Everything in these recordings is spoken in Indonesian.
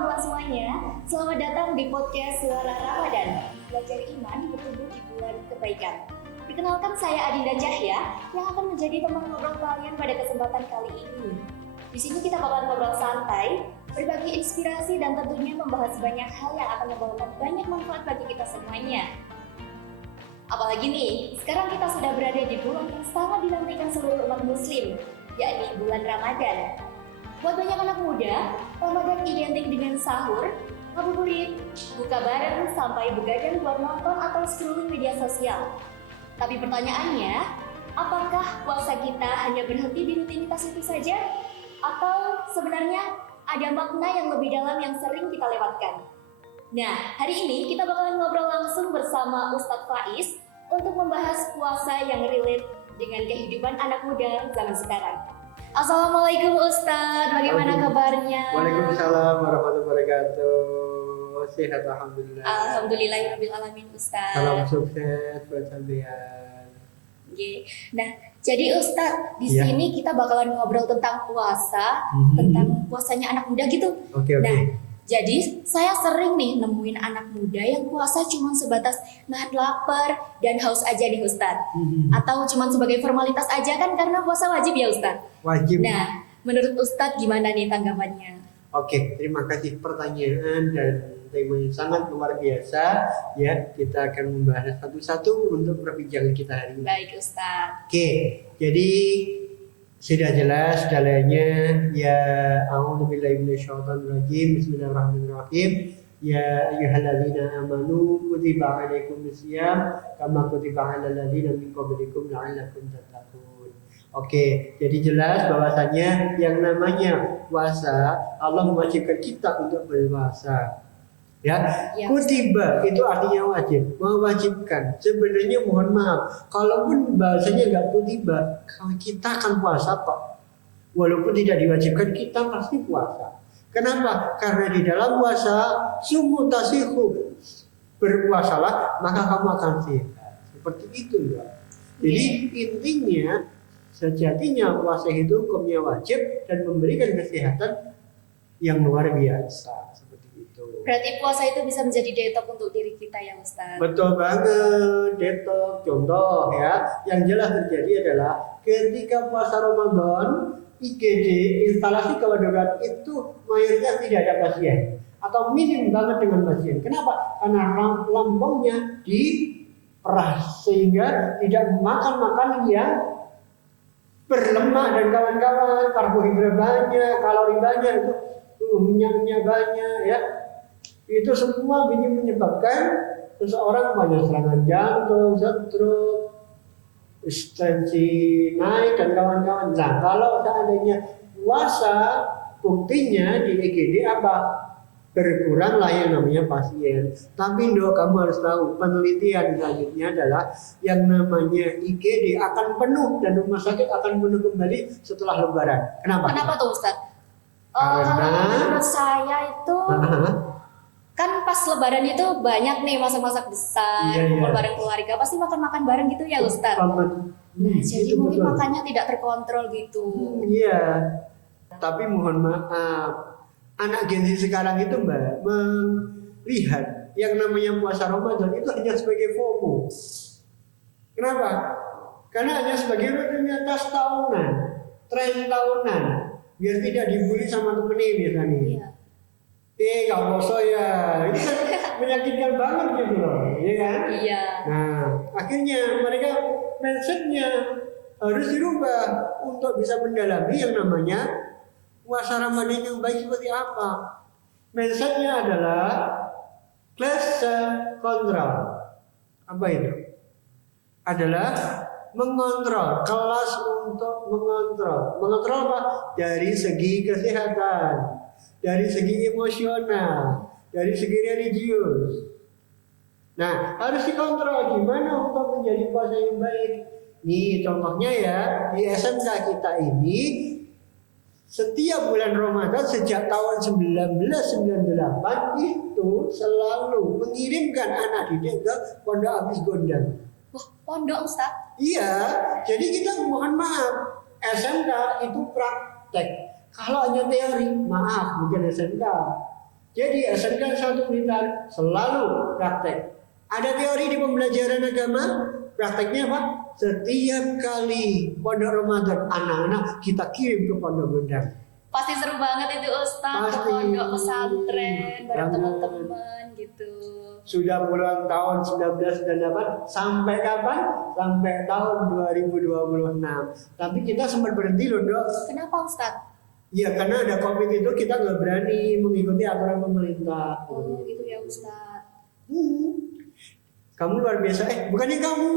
teman-teman semuanya. Selamat datang di podcast Suara Ramadan. Belajar iman bertumbuh di bulan kebaikan. Perkenalkan saya Adinda Cahya yang akan menjadi teman ngobrol kalian pada kesempatan kali ini. Di sini kita bakal ngobrol santai, berbagi inspirasi dan tentunya membahas banyak hal yang akan membawakan banyak manfaat bagi kita semuanya. Apalagi nih, sekarang kita sudah berada di bulan yang sangat dinantikan seluruh umat muslim, yakni bulan Ramadan. Buat banyak anak muda, Ramadan identik dengan sahur, ngabuburit, buka bareng, sampai begadang buat nonton atau scrolling media sosial. Tapi pertanyaannya, apakah puasa kita hanya berhenti di rutinitas itu saja? Atau sebenarnya ada makna yang lebih dalam yang sering kita lewatkan? Nah, hari ini kita bakalan ngobrol langsung bersama Ustadz Faiz untuk membahas puasa yang relate dengan kehidupan anak muda zaman sekarang. Assalamualaikum Ustadz, bagaimana kabarnya? Waalaikumsalam warahmatullahi wabarakatuh. Sehat alhamdulillah. Alhamdulillahirrahmanirrahim Ustadz. Salam sukses buat sampean. Nah, jadi Ustadz, di Iya. sini kita bakalan ngobrol tentang puasa, tentang puasanya anak muda gitu. Oke. Nah, jadi saya sering nih nemuin anak muda yang puasa cuma sebatas nahan lapar dan haus aja nih Ustadz. Atau cuma sebagai formalitas aja kan karena puasa wajib ya Ustadz. Wajib. Nah, menurut Ustadz gimana nih tanggapannya? Oke, terima kasih pertanyaan dan tema yang sangat luar biasa. Ya, kita akan membahas satu-satu untuk perbincangan kita hari ini. Baik Ustadz. Oke, jadi sudah jelas dalilnya ya a'udzubillahi minasyaitonirrajim. Bismillahirrahmanirrahim. Ya ayyuhalladzina amanu kutiba alaikumusiyam kama kutiba alal ladzina min qablikum la'allakum tattaqun. Oke, jadi jelas bahwasanya yang namanya puasa Allah mewajibkan kita untuk berpuasa. Ya, kutiba itu artinya wajib, mewajibkan. Sebenarnya mohon maaf, kalaupun bahasanya nggak kutiba, kita akan puasa kok. Walaupun tidak diwajibkan, kita pasti puasa. Kenapa? Karena di dalam puasa sumu tasihu, berpuasalah maka kamu akan sehat. Seperti itu ya. Jadi intinya sejatinya puasa itu hukumnya wajib dan memberikan kesehatan yang luar biasa. Berarti puasa itu bisa menjadi detox untuk diri kita ya Ustaz. Betul banget, detox. Contoh ya, yang jelas terjadi adalah ketika puasa Ramadan, IGD, instalasi gawat darurat itu mayoritas tidak ada pasien atau minim banget dengan pasien. Kenapa? Karena lambungnya diperas sehingga tidak makan makanan yang berlemak dan kawan-kawan, karbohidrat banyak, kalori banyak, itu minyak-minyak banyak ya. Itu semua ini menyebabkan seseorang banyak serangan jantung, stroke, tensi naik dan kawan-kawan. Nah, kalau seandainya puasa, buktinya di EGD apa? Berkurang lah yang namanya pasien. Tapi dok, kamu harus tahu penelitian selanjutnya adalah yang namanya IGD akan penuh dan rumah sakit akan penuh kembali setelah Lebaran. Kenapa? Kenapa tuh Ustaz? Karena menurut saya itu kan pas Lebaran itu banyak nih masak-masak besar, kumpul bareng keluarga, pasti makan-makan bareng gitu ya Ustaz. Nah, jadi mungkin makannya tidak terkontrol gitu. Iya. Tapi mohon maaf, anak Gen Z sekarang itu Mbak melihat yang namanya puasa Ramadan itu hanya sebagai FOMO. Kenapa? Karena hanya sebagai rutinitas tahunan, tren tahunan, biar tidak dibully sama temennya biasanya. Iya. Gak poso ya, itu kan menyakitkan banget gitu loh, ya kan? Iya. Nah, akhirnya mereka mindsetnya harus dirubah untuk bisa mendalami yang namanya puasa Ramadan yang baik seperti apa. Mindsetnya adalah class control. Apa itu? Adalah mengontrol, kelas untuk mengontrol. Mengontrol apa? Dari segi kesehatan, dari segi emosional, dari segi religius. Nah, harus dikontrol gimana untuk menjadi puasa yang baik. Nih contohnya ya, di SMK kita ini setiap bulan Ramadan sejak tahun 1998 itu selalu mengirimkan anak didik ke Pondok Abis Gondang. Wah, pondok Ustaz? Iya, jadi kita mohon maaf, SMK itu praktek. Kalau hanya teori, maaf, bukan SMK. Jadi SMK 1 Blitar selalu praktek. Ada teori di pembelajaran agama, prakteknya apa? Setiap kali pondok Ramadan anak-anak kita kirim ke pondok gondang. Pasti seru banget itu Ustadz, ke Pasti. pondok pesantren bareng Banget. teman-teman gitu. Sudah puluhan tahun 1998 sampai kapan? Sampai tahun 2026. Tapi kita sempat berhenti loh dok. Kenapa Ustadz? Ya karena ada COVID itu kita nggak berani mengikuti aturan pemerintah. Oh gitu ya Ustadz. Kamu luar biasa. Bukannya kamu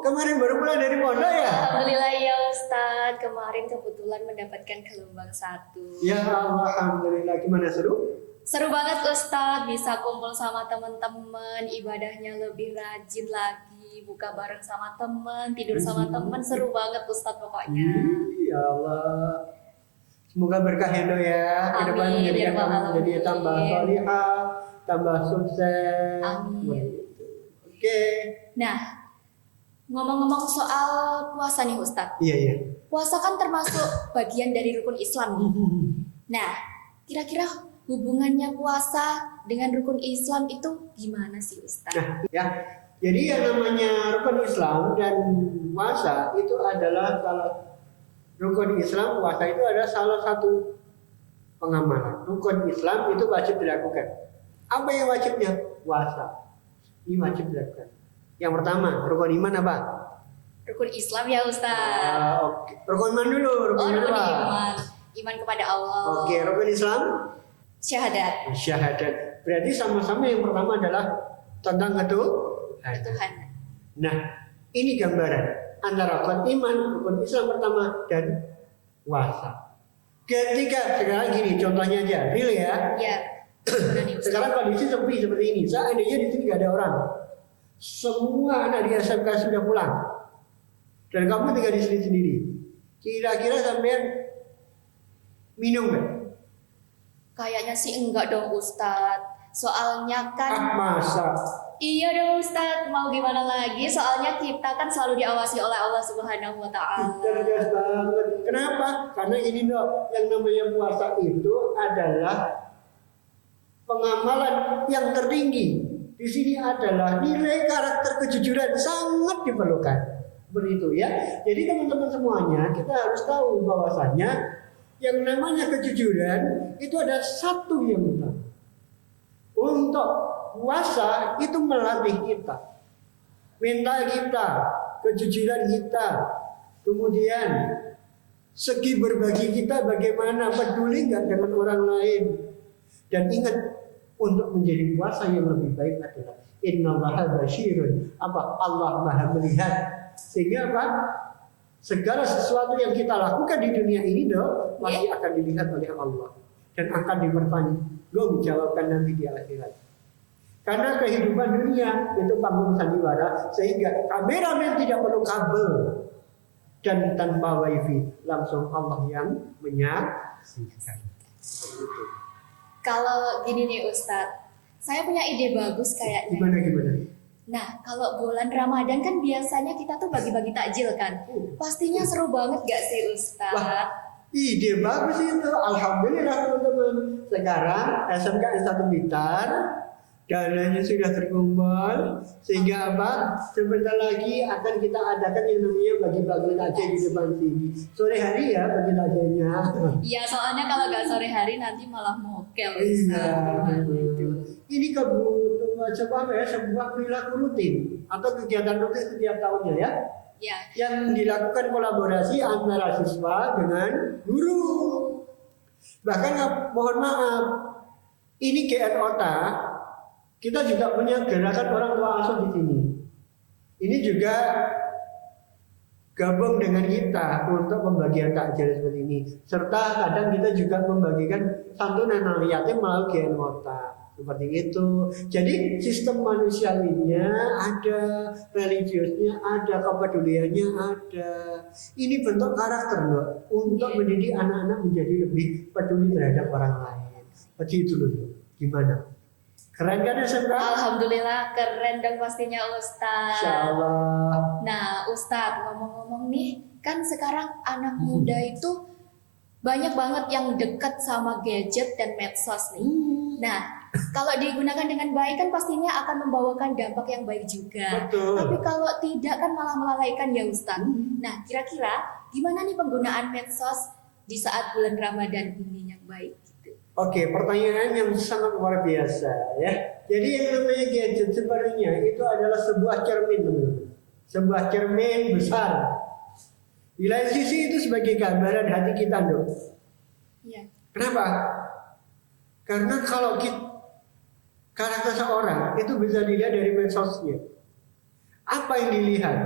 kemarin baru pulang dari pondok ya? Alhamdulillah ya Ustadz, kemarin kebetulan mendapatkan gelombang 1. Ya alhamdulillah. Gimana seru? Seru banget Ustadz, bisa kumpul sama teman-teman, ibadahnya lebih rajin lagi, buka bareng sama teman, tidur sama teman, seru banget Ustadz pokoknya. Ya Allah. Semoga berkah ya dok ya. Ke depan Amin, menjadikan ya kamu Rabbal menjadi Alamin. tambah solihah, tambah sukses. Amin. Oke. Nah, ngomong-ngomong soal puasa nih Ustadz, Iya iya. puasa kan termasuk bagian dari rukun Islam nih. Nah, kira-kira hubungannya puasa dengan rukun Islam itu gimana sih Ustadz? Nah, ya. Jadi yang namanya rukun Islam dan puasa itu adalah rukun Islam, puasa itu adalah salah satu pengamalan. Rukun Islam itu wajib dilakukan. Apa yang wajibnya? Puasa. Ini wajib dilakukan. Yang pertama, rukun iman apa? Rukun Islam ya Ustadz. Oke. Rukun iman dulu. Rukun Oh, iman rukun apa? iman. Iman kepada Allah. Oke, rukun Islam Syahadat. syahadat. Berarti sama-sama yang pertama adalah tentang Tuhan. Tuhan. Nah, ini gambaran antara rukun iman, rukun Islam pertama dan puasa. Ketika sekarang gini, contohnya aja, real ya. Ya. Benar nih, Ustadz. Sekarang kondisi sepi seperti ini. Seandainya di sini nggak ada orang, semua anak di SMK sudah pulang, dan kamu tinggal di sini sendiri. Kira-kira sampean minum nggak? Kayaknya sih enggak dong Ustadz. Soalnya kan Masa? iya dong Ustadz, mau gimana lagi? Soalnya kita kan selalu diawasi oleh Allah Subhanahu wa taala. Cerdas banget. Kenapa? Karena ini dok, yang namanya puasa itu adalah pengamalan yang tertinggi. Di sini adalah nilai karakter kejujuran sangat diperlukan. Begitu ya. Jadi teman-teman semuanya kita harus tahu bahwasanya yang namanya kejujuran itu ada satu yang utama. Untuk puasa itu melatih kita, mental kita, kejujuran kita, kemudian segi berbagi kita bagaimana, peduli nggak dengan orang lain. Dan ingat, untuk menjadi puasa yang lebih baik adalah innallaha basyirun, Allah Maha melihat, sehingga apa? Segala sesuatu yang kita lakukan di dunia ini dong pasti akan dilihat oleh Allah dan akan dipertanggungjawabkan nanti di akhirat. Karena kehidupan dunia itu panggung sandiwara, sehingga kameramen tidak perlu kabel dan tanpa wifi, langsung Allah yang menyaksikan. Kalau gini nih Ustadz, saya punya ide bagus kayaknya. Gimana? Nah, kalau bulan Ramadan kan biasanya kita tuh bagi-bagi takjil kan. Pastinya seru banget gak sih Ustadz? Wah, ide bagus itu. Alhamdulillah teman-teman. Sekarang SMK S1 Blitar dananya sudah terkumpul, sehingga apa? Sebentar lagi akan kita adakan yang namanya bagi-bagi takjil di depan sini. Sore hari ya bagi takjilnya. Iya, soalnya kalau gak sore hari nanti malah mokel Iya. Ustadz. Ini sebuah perilaku rutin atau kegiatan rutin setiap tahunnya ya. Ya, Yang dilakukan kolaborasi antara siswa dengan guru. Bahkan mohon maaf, ini GN OTA, kita juga punya gerakan orang tua asuh di sini. Ini juga gabung dengan kita untuk pembagian takjil seperti ini. Serta kadang kita juga membagikan santunan anak yatim melalui GN OTA. Seperti itu. Jadi sistem manusiawinya ada, religiusnya ada, kepeduliannya ada. Ini bentuk karakter loh, untuk mendidik anak-anak menjadi lebih peduli terhadap orang lain. Seperti itu loh. Gimana? Keren kan SMK? Alhamdulillah keren dong pastinya Ustadz. Insyaallah. Nah Ustadz, ngomong-ngomong nih, kan sekarang anak muda itu banyak banget yang dekat sama gadget dan medsos nih. Nah, Kalau digunakan dengan baik kan pastinya akan membawakan dampak yang baik juga. Betul. Tapi kalau tidak kan malah melalaikan ya Ustadz. Nah, kira-kira gimana nih penggunaan medsos di saat bulan Ramadan ini yang baik gitu? Oke, pertanyaan yang sangat luar biasa ya. Jadi yang namanya gadget sebenarnya itu adalah sebuah cermin, teman-teman. Sebuah cermin besar. Di lain sisi itu sebagai gambaran hati kita, dong. Iya. Kenapa? Karena kalau karakter seorang itu bisa dilihat dari medsosnya. Apa yang dilihat?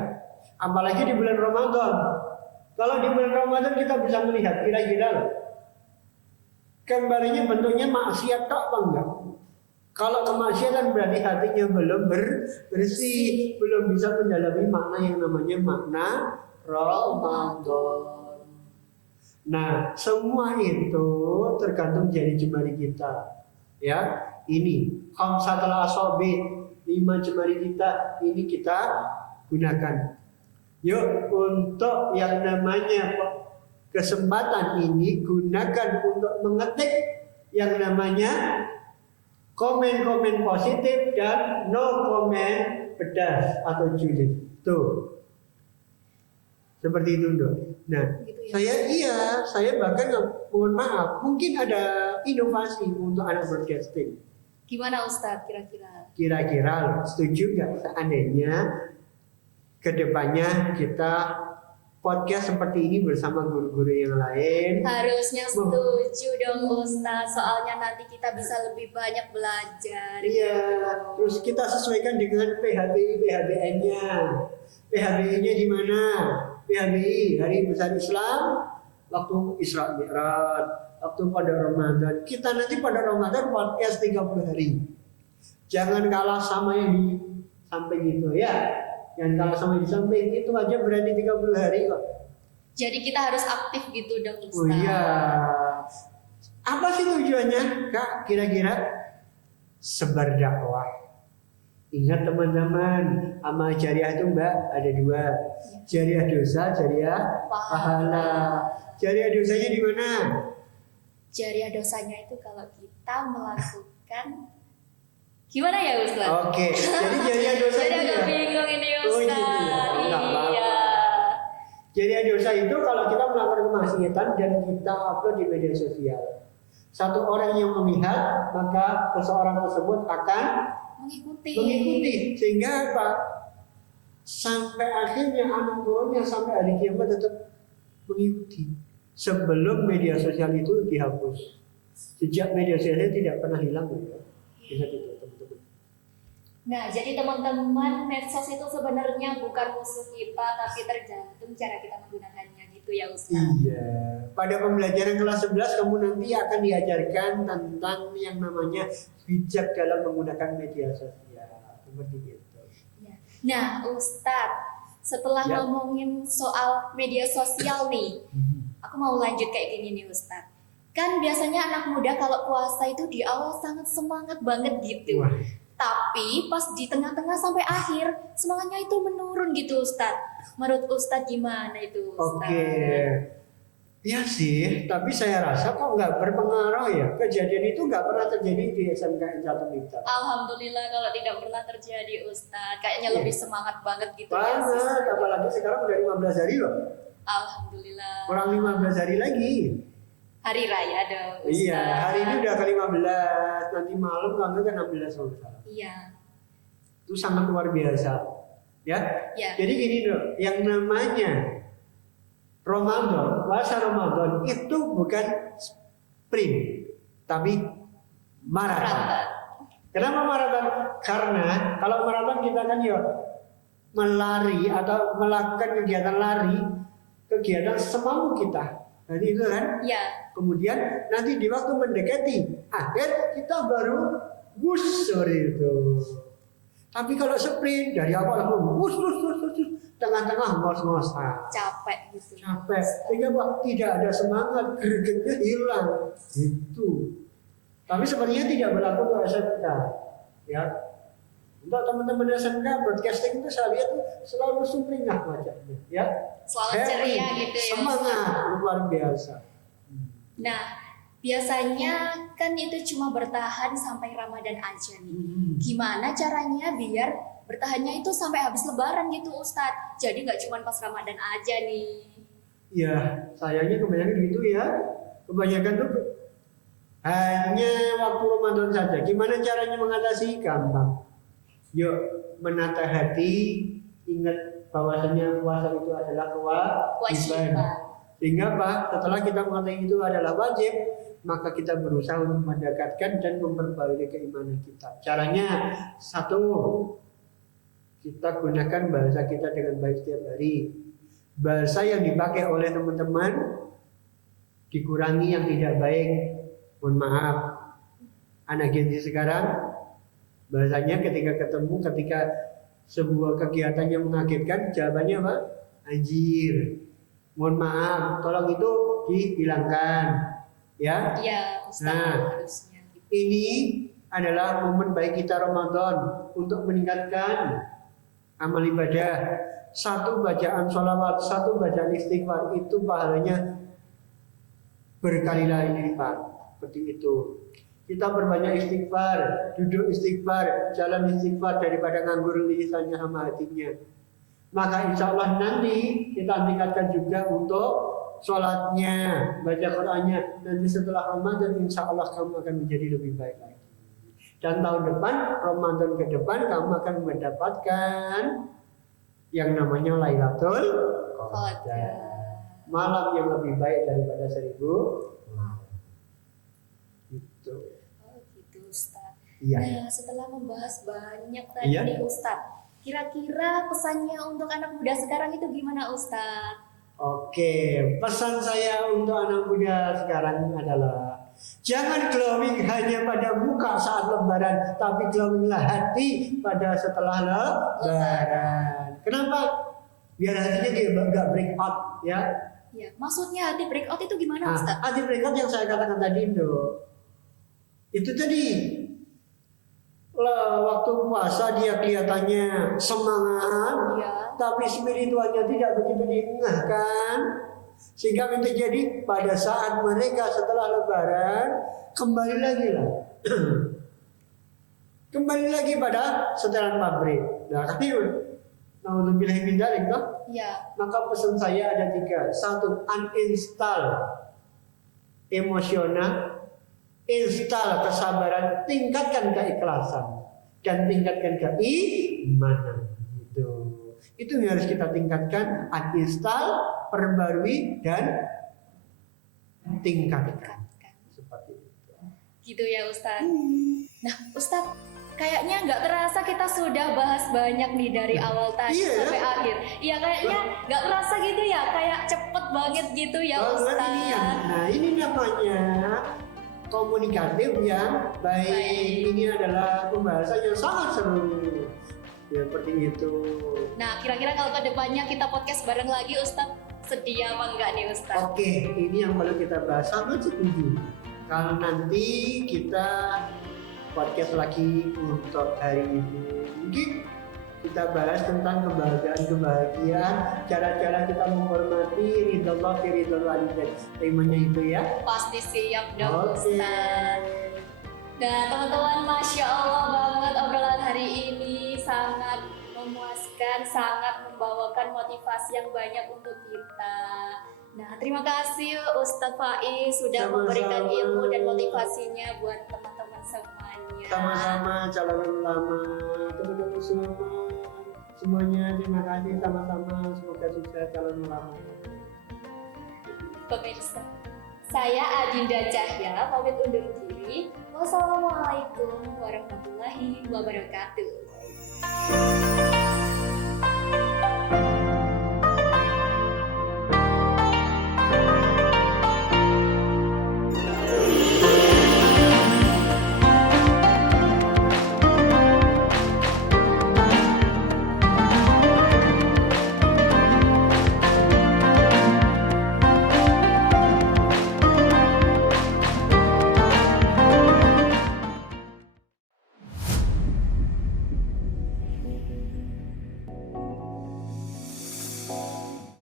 Apalagi di bulan Ramadan. Kalau di bulan Ramadan kita bisa melihat kira-kira gambarnya bentuknya maksiat tak apa enggak? Kalau kemaksiatan berarti hatinya belum bersih, belum bisa mendalami makna yang namanya makna Ramadan. Nah, semua itu tergantung jari-jemari kita. Ya, ini khamsatul asabi, 5 jemari kita ini kita gunakan. Yuk, untuk yang namanya kesempatan ini gunakan untuk mengetik yang namanya komen-komen positif dan no komen pedas atau julid. Tuh. Seperti itu, Dok. Nah, Gitu ya. saya bahkan mohon maaf, mungkin ada inovasi untuk anak broadcasting. Gimana Ustadz kira-kira? Kira-kira setuju nggak seandainya kedepannya kita podcast seperti ini bersama guru-guru yang lain? Harusnya setuju dong Ustadz, soalnya nanti kita bisa lebih banyak belajar. Iya, terus kita sesuaikan dengan PHBI-nya. PHBI-nya di mana? PHBI Hari Besar Islam, waktu Isra Mi'raj, waktu pada Ramadan. Kita nanti pada Ramadan podcast 30 hari. Jangan kalah sama yang di samping itu ya. Yang kalah sama yang di samping itu aja berarti 30 hari kok. Jadi kita harus aktif gitu dong Ustadz. Oh iya. Apa sih tujuannya, Kak? Kira-kira sebar dakwah. Ingat teman-teman, amal jariah itu Mbak ada 2. Jariah dosa, jariah pahala. Jariah dosanya di mana? Jariah dosanya itu kalau kita melakukan gimana ya Ustaz? Oke, jadi jariah dosa Jadi itu agak ya. bingung ini Oh, Ustaz. gitu ya. Enggak apa-apa. Iya. Jariah dosa itu kalau kita melakukan kemaksiatan dan kita upload di media sosial. Satu orang yang melihat, maka seseorang tersebut akan mengikuti. Sehingga apa? Sampai akhirnya anak turunnya sampai hari kiamat tetap mengikuti. Sebelum media sosial itu dihapus. Sejak media sosial tidak pernah hilang ya. Bisa gitu teman-teman. Nah, jadi teman-teman, medsos itu sebenarnya bukan musuh kita, tapi tergantung cara kita menggunakannya gitu ya Ustaz. Iya. Pada pembelajaran kelas 11 kamu nanti akan diajarkan tentang yang namanya bijak dalam menggunakan media sosial. Seperti itu. Nah, Ustadz, setelah Ya. ngomongin soal media sosial nih, aku mau lanjut kayak gini nih Ustadz. Kan biasanya anak muda kalau puasa itu di awal sangat semangat banget gitu. Wah. Tapi pas di tengah-tengah sampai akhir, semangatnya itu menurun gitu Ustadz. Menurut Ustadz gimana itu Ustadz? Oke. Iya sih, tapi saya rasa kok nggak berpengaruh ya. Kejadian itu nggak pernah terjadi di SMKN 1 Blitar. Alhamdulillah kalau tidak pernah terjadi Ustadz. Kayaknya Iya. lebih semangat banget gitu ya. Banget, apalagi sekarang udah 15 hari loh. Alhamdulillah. Kurang 15 hari lagi. Hari raya dong Ustadz. Iya, hari ini udah ke-15, nanti malam kalau ke 16 kalau nggak salah. Iya. Itu sangat luar biasa. Ya. Ya. Jadi gini loh, yang namanya Ramadan, puasa Ramadan itu bukan sprint, tapi maraton. Kenapa maraton? Karena kalau maraton kita kan ya melari atau melakukan kegiatan lari, kegiatan semampu kita. Jadi itu kan. Ya. Kemudian nanti di waktu mendekati akhir kita baru wush seperti itu. Tapi kalau sprint dari awal wush, tengah-tengah ngos-ngosan. Capek gitu. Capek, sehingga tidak ada semangat, gregetnya hilang. Gitu. Tapi sebenarnya tidak berlaku untuk SMK. Ya. Untuk teman-teman SMK broadcasting itu saya lihat tuh selalu sumringah wajahnya, ya. Selalu ceria gitu ya. Semangat luar biasa. Nah, Biasanya kan itu cuma bertahan sampai Ramadan aja nih. Gimana caranya biar bertahannya itu sampai habis Lebaran gitu Ustadz? Jadi nggak cuma pas Ramadan aja nih. Ya, sayangnya kebanyakan gitu ya. Kebanyakan tuh hanya waktu Ramadan saja. Gimana caranya mengatasi? Gampang. Yuk, menata hati, ingat bahwasanya puasa itu adalah kewajiban. Sehingga apa? Setelah kita mengatakan itu adalah wajib, maka kita berusaha untuk mendekatkan dan memperbaiki keimanan kita. Caranya satu, kita gunakan bahasa kita dengan baik setiap hari. Bahasa yang dipakai oleh teman-teman dikurangi yang tidak baik. Mohon maaf, anak Gen Z sekarang bahasanya ketika ketemu, ketika sebuah kegiatan yang mengagetkan, jawabannya apa? Anjir. Mohon maaf, tolong itu dihilangkan, ya. Iya, Ustaz, Nah, harusnya. ini adalah momen baik kita Ramadan untuk meningkatkan amal ibadah. Satu bacaan sholawat, satu bacaan istighfar itu pahalanya berkali-kali lipat. Seperti itu. Kita berbanyak istighfar, duduk istighfar, jalan istighfar daripada nganggur lisannya sama hatinya. Maka insya Allah nanti kita tingkatkan juga untuk sholatnya, baca Qurannya. Nanti setelah Ramadan insya Allah kamu akan menjadi lebih baik lagi. Dan tahun depan, Ramadan ke depan kamu akan mendapatkan yang namanya Lailatul Qadar, malam yang lebih baik daripada 1000 malam. Gitu. Oh gitu Ustaz. Iya. Nah, setelah membahas banyak tadi Iya. nih Ustaz, kira-kira pesannya untuk anak muda sekarang itu gimana Ustaz? Oke, pesan saya untuk anak muda sekarang adalah jangan glowing hanya pada muka saat lebaran, tapi glowinglah hati pada setelah lebaran. Kenapa? Biar hatinya dia nggak break out, ya. Ya, maksudnya hati breakout itu gimana Nah, Ustaz? hati break out yang saya katakan tadi itu tadi. Lah, waktu puasa dia kelihatannya semangat, Ya. tapi spiritualnya tidak begitu diingatkan, sehingga yang terjadi pada saat mereka setelah lebaran kembali lagi lah kembali lagi pada setelan pabrik. Nah, tapi naudzubillah min dzalik, Ya. maka pesan saya ada 3. 1, uninstall emosional, install kesabaran, tingkatkan keikhlasan, dan tingkatkan keimanan. Itu yang harus kita tingkatkan, uninstall, perbarui, dan tingkatkan. Seperti itu. Gitu ya Ustaz. Nah Ustaz, kayaknya nggak terasa kita sudah bahas banyak nih dari awal tadi Iya. sampai akhir. Iya kayaknya nggak terasa gitu ya, kayak cepet banget gitu ya Ustaz. Nah, ini namanya komunikatif yang baik. Ini adalah pembahasan yang sangat seru. Ya, seperti itu. Nah kira-kira kalau ke depannya kita podcast bareng lagi Ustaz, sedia apa enggak nih Ustaz? Oke, ini yang perlu kita bahas. Sangat setuju. Kalau nanti kita podcast lagi untuk hari ini, mungkin kita bahas tentang kebahagiaan, cara-cara kita menghormati ridho Allah fi ridho walidain. Temanya itu ya. Pasti siap dong Oke. Ustaz. Nah teman-teman, Masya Allah banget obrolan hari ini, sangat memuaskan, sangat membawakan motivasi yang banyak untuk kita. Nah terima kasih Ustadz Faiz sudah Sama-sama. memberikan ilmu dan motivasinya buat teman-teman semuanya. Sama-sama calon ulama, teman-teman semuanya terima kasih sama-sama. Semoga sukses calon ulama. Pemirsa, saya Adinda Cahya pamit undur diri. Wassalamualaikum warahmatullahi wabarakatuh.